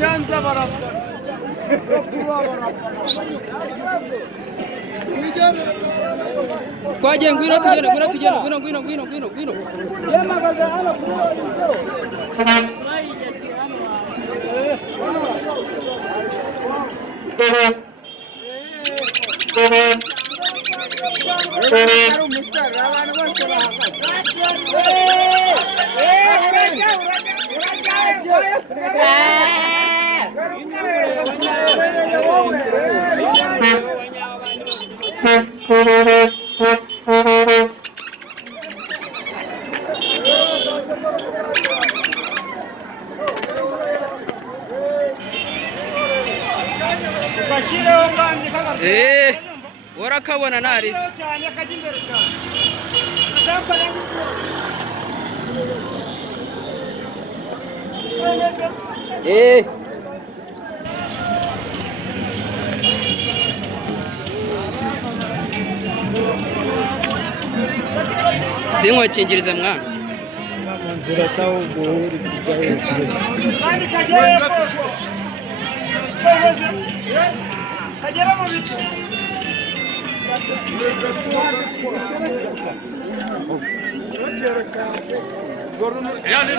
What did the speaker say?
Nyanza barapfa. Twagiye ngwino tugende. Yamagaza hano kuri Orizo. Warakabona nari sinkokingiriza mwana nzira sawo guhuri kagera mu bicu yani